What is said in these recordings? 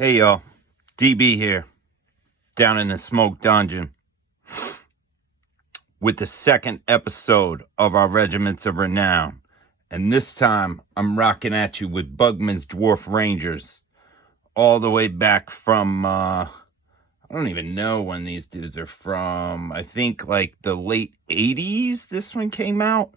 Hey y'all, DB here, down in the smoke dungeon with the second episode of our Regiments of Renown. And this time, I'm rocking at you with Bugman's Dwarf Rangers, all the way back from, I don't even know when these dudes are from. I think like the late 80s this one came out.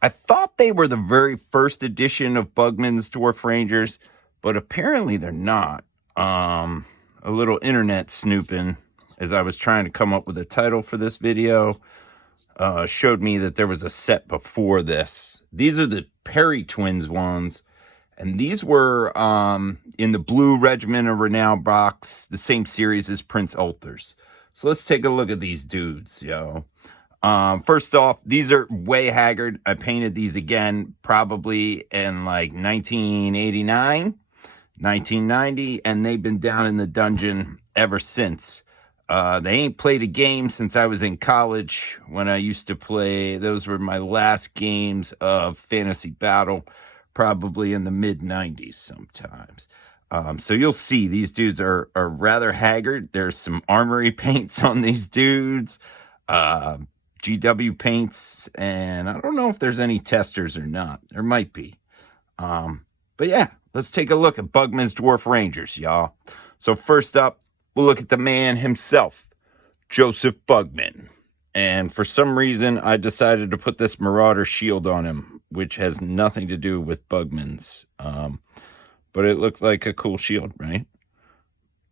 I thought they were the very first edition of Bugman's Dwarf Rangers, but apparently they're not. A little internet snooping as I was trying to come up with a title for this video showed me that there was a set before this. These are the Perry Twins ones, and these were in the Blue Regiment of Renown box, the same series as Prince Ulthers. So let's take a look at these dudes, yo. First off, these are way haggard. I painted these again probably in like 1989. 1990, and they've been down in the dungeon ever since. They ain't played a game since I was in college when I used to play. Those were my last games of Fantasy Battle, probably in the mid-90s sometimes. So you'll see these dudes are rather haggard. There's some armory paints on these dudes, GW paints, and I don't know if there's any testers or not. There might be. But yeah, let's take a look at Bugman's Dwarf Rangers, y'all. So first up, we'll look at the man himself, Joseph Bugman. And for some reason, I decided to put this Marauder shield on him, which has nothing to do with Bugman's. But it looked like a cool shield, right?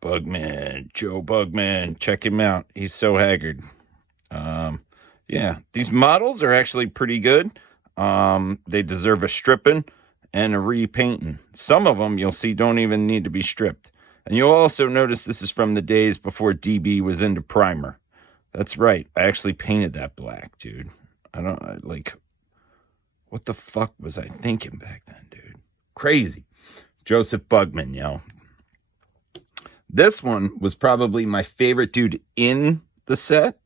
Bugman, Joe Bugman, check him out. He's so haggard. Yeah, these models are actually pretty good. They deserve a stripping and a repainting. Some of them you'll see don't even need to be stripped. And you'll also notice this is from the days before DB was into primer. That's right. I actually painted that black, dude. What the fuck was I thinking back then, dude? Crazy. Joseph Bugman, yo. This one was probably my favorite dude in the set,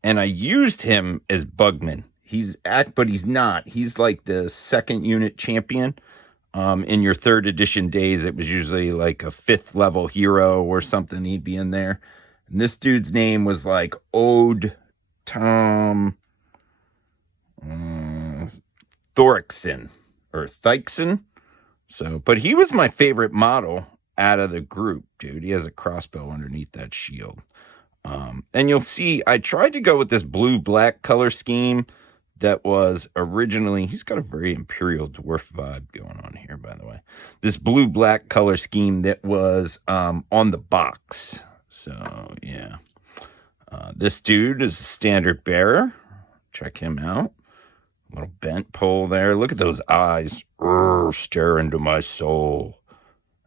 and I used him as Bugman. But he's not. He's like the second unit champion. In your third edition days, it was usually like a 5th level hero or something. He'd be in there. And this dude's name was like Oldhammer Thorixon or Thykson. So, but he was my favorite model out of the group, dude. He has a crossbow underneath that shield. And you'll see, I tried to go with this blue-black color scheme that was originally, he's got a very Imperial Dwarf vibe going on here, by the way. This blue-black color scheme that was on the box. So, yeah. This dude is a standard bearer. Check him out. Little bent pole there. Look at those eyes. Stare into my soul.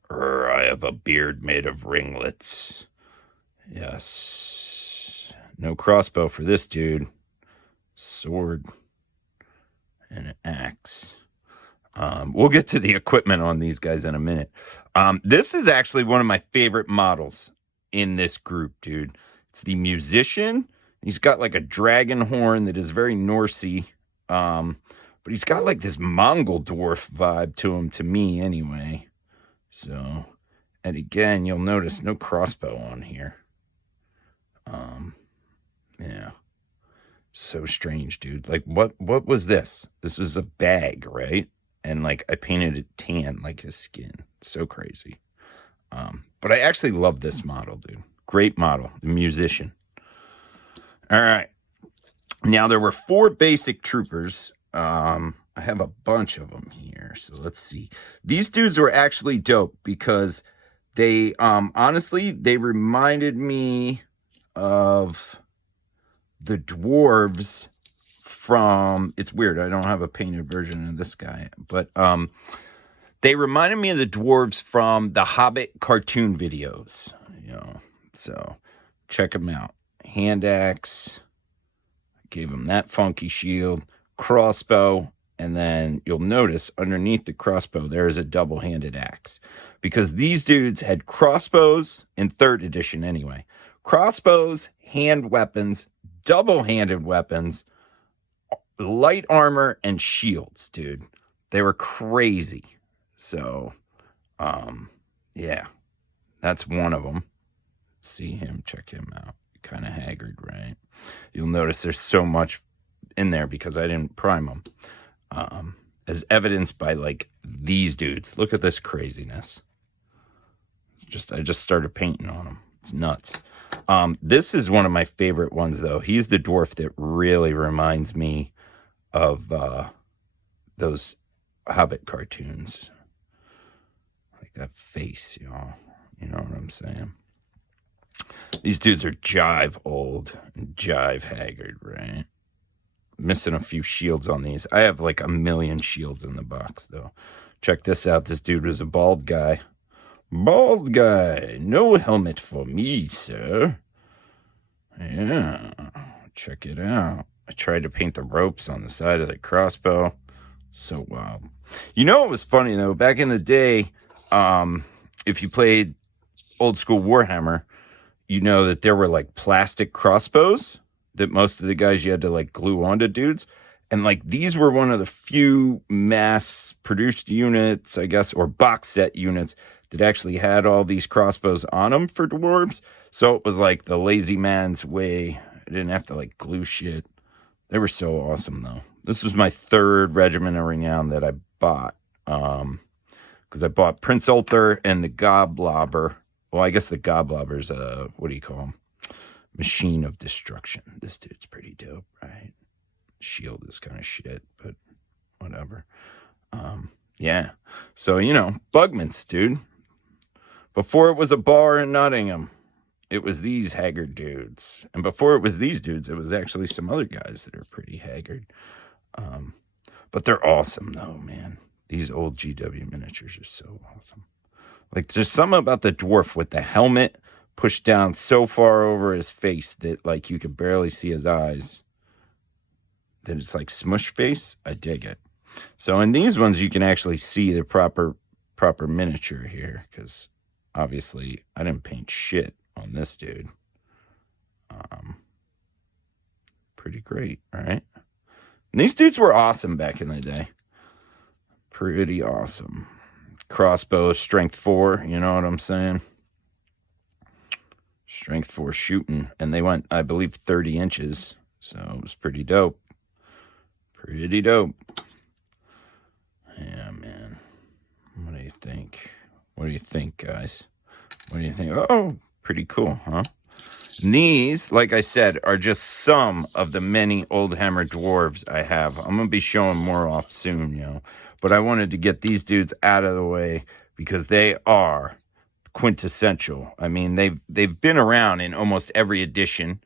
I have a beard made of ringlets. Yes. No crossbow for this dude. Sword and an axe. We'll get to the equipment on these guys in a minute. This is actually one of my favorite models in this group, dude. It's the musician. He's got like a dragon horn that is very Norsey. But he's got like this Mongol dwarf vibe to him, to me anyway. So, and again, you'll notice no crossbow on here. Yeah. So strange, dude. Like, what was this? This was a bag, right? And like I painted it tan like his skin. So crazy. But I actually love this model, dude. Great model. The musician. All right. Now there were 4 basic troopers. I have a bunch of them here. So let's see. These dudes were actually dope because they honestly, they reminded me of the dwarves from, it's weird, I don't have a painted version of this guy, but they reminded me of the dwarves from the Hobbit cartoon videos, you know. So check them out. Hand axe, gave him that funky shield, crossbow, and then you'll notice underneath the crossbow there is a double-handed axe, because these dudes had crossbows in 3rd edition anyway. Crossbows, hand weapons, double-handed weapons, light armor, and shields, dude. They were crazy. So, yeah. That's one of them. See him, check him out. Kind of haggard, right? You'll notice there's so much in there because I didn't prime them. As evidenced by like these dudes. Look at this craziness. I just started painting on them. It's nuts. This is one of my favorite ones though. He's the dwarf that really reminds me of those Hobbit cartoons. Like that face, y'all. You know what I'm saying? These dudes are jive old and jive haggard, right? Missing a few shields on these. I have like 1,000,000 shields in the box, though. Check this out. This dude was a bald guy. Bald guy. No helmet for me, sir. Yeah. Check it out. I tried to paint the ropes on the side of the crossbow. So wild. You know what was funny, though? Back in the day, if you played old school Warhammer, you know that there were like plastic crossbows that most of the guys you had to like glue onto dudes. And like these were one of the few mass produced units, I guess, or box set units that actually had all these crossbows on them for dwarves. So it was like the lazy man's way. I didn't have to like glue shit. They were so awesome though. This was my 3rd Regiment of Renown that I bought. Because I bought Prince Ulthar and the Goblobber. Well, I guess the Goblobber's what do you call him? Machine of destruction. This dude's pretty dope, right? Shield is kind of shit, but whatever. Yeah. So, you know, Bugman's, dude. Before it was a bar in Nottingham, it was these haggard dudes. And before it was these dudes, it was actually some other guys that are pretty haggard. But they're awesome, though, man. These old GW miniatures are so awesome. Like, there's something about the dwarf with the helmet pushed down so far over his face that, like, you could barely see his eyes. That it's like smush face. I dig it. So in these ones, you can actually see the proper miniature here, because obviously I didn't paint shit on this dude. Pretty great, right? And these dudes were awesome back in the day. Pretty awesome. Crossbow, strength 4, you know what I'm saying? Strength 4 shooting. And they went, I believe, 30 inches. So it was pretty dope. Pretty dope. Yeah, man. What do you think? What do you think, guys? What do you think? Oh, pretty cool, huh? And these, like I said, are just some of the many Oldhammer dwarves I have. I'm going to be showing more off soon, you know. But I wanted to get these dudes out of the way because they are quintessential. I mean, they've been around in almost every edition.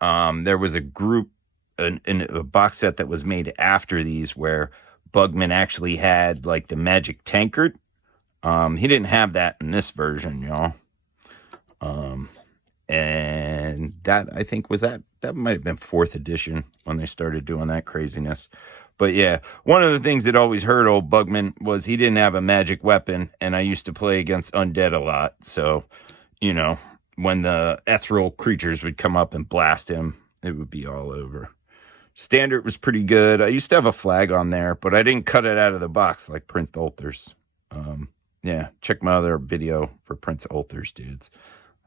There was a group, in a box set that was made after these where Bugman actually had like the magic tankard. He didn't have that in this version, y'all. And that, I think, that might have been 4th edition when they started doing that craziness. But yeah, one of the things that always hurt old Bugman was he didn't have a magic weapon, and I used to play against undead a lot. So, you know, when the ethereal creatures would come up and blast him, it would be all over. Standard was pretty good. I used to have a flag on there, but I didn't cut it out of the box like Prince Ulthar's. Yeah, check my other video for Prince Ulthar's dudes.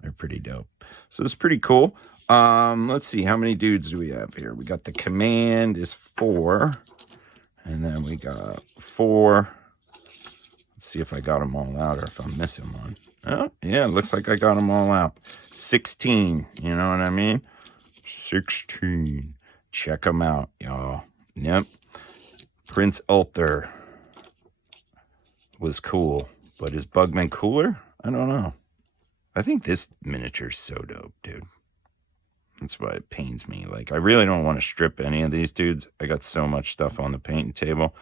They're pretty dope. So it's pretty cool. Let's see, how many dudes do we have here? We got the command is 4. And then we got 4. Let's see if I got them all out or if I'm missing one. Oh, yeah, looks like I got them all out. 16, you know what I mean? 16. Check them out, y'all. Yep. Prince Ulthar was cool. But is Bugman cooler? I don't know. I think this miniature's so dope, dude. That's why it pains me. Like, I really don't want to strip any of these dudes. I got so much stuff on the painting table.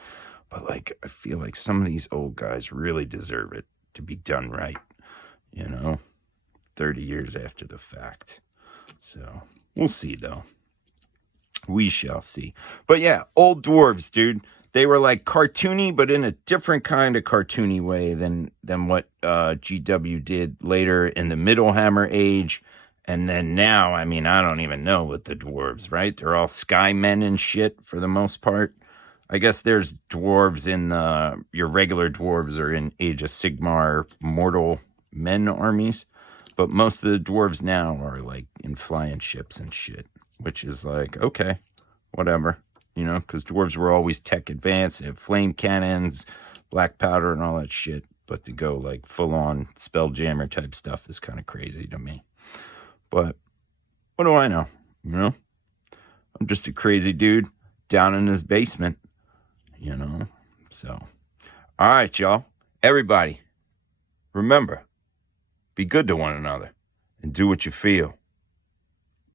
But, like, I feel like some of these old guys really deserve it to be done right. You know? 30 years after the fact. So, we'll see, though. We shall see. But, yeah, old dwarves, dude. They were, like, cartoony, but in a different kind of cartoony way than what GW did later in the Middlehammer age. And then now, I mean, I don't even know with the dwarves, right? They're all sky men and shit for the most part. I guess there's dwarves in your regular dwarves are in Age of Sigmar mortal men armies. But most of the dwarves now are like in flying ships and shit, which is like, okay, whatever, you know, because dwarves were always tech advanced. They have flame cannons, black powder, and all that shit. But to go like full on spelljammer type stuff is kind of crazy to me. But what do I know? You know, I'm just a crazy dude down in his basement, you know. So, all right, y'all. Everybody, remember, be good to one another and do what you feel.